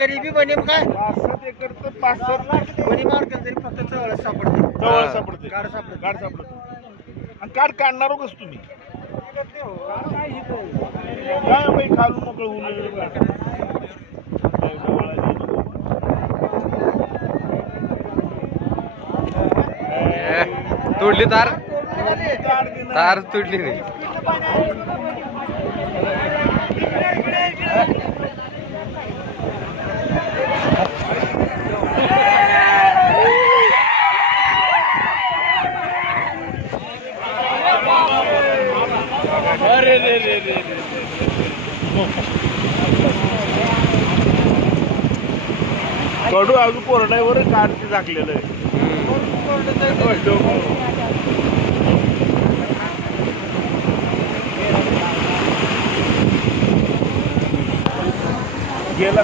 गरीबी बने काय 5-7 एकर तर 5-7 बनी मार्केट तरी फक्त चवळ सापडते जवळ सापडते गाड सापडते गाड सापडते आणि काढ काढणार हो कसं तुम्ही काय बाई खालून मोकळं होऊन तोडली तार तार तुटली नाही अरे रे रे रे कडू अजून कोरड्यावर काढते टाकलेलं आहे गेला